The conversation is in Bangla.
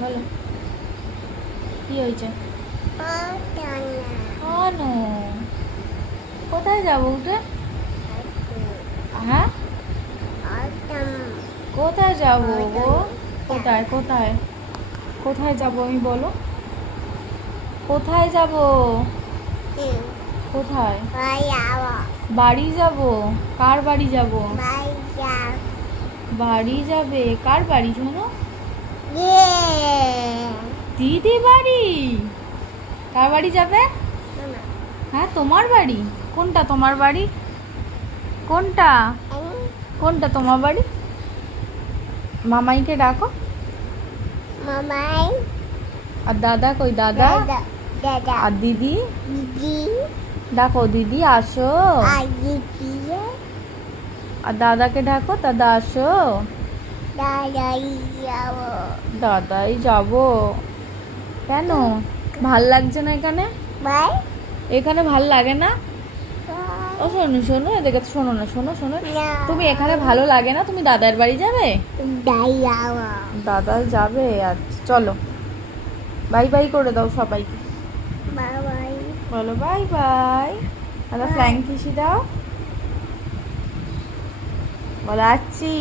বলো কি হয়েছে? কেন? কোথায় যাবো উঠে? হ্যাঁ, কোথায় যাবো গো? কোথায় কোথায় কোথায় যাবো আমি বলো? কোথায় যাবো? কোথায়? বাড়ি যাবো। কার বাড়ি যাবো? বাড়ি যাবে? কার বাড়ি শোনো? দিদি বাড়ি। কার বাড়ি যাবে? হ্যাঁ, তোমার বাড়ি। কোনটা তোমার বাড়ি? কোনটা? কোনটা তোমার বাড়ি? মামাইকে ডাকো। আর দাদা কই? দাদা আর দিদি ডাকো। দিদি আসো। আর দাদাকে ডাকো। দাদা আসো। দাদাই যাবো। কেন? ভাল লাগছে না এখানে? এখানে ভাল লাগে না? ও শোনো শোনো, এদিকে শোনো না, শোনো শোনো, তুমি এখানে ভালো লাগে না? তুমি দাদার বাড়ি যাবে? দাদা যাবে? আচ্ছা চলো, বাই বাই করে দাও সবাইকে। বলো বাই বাই। দাদা ফ্ল্যাং কিসি দাও। বলো আচ্ছি।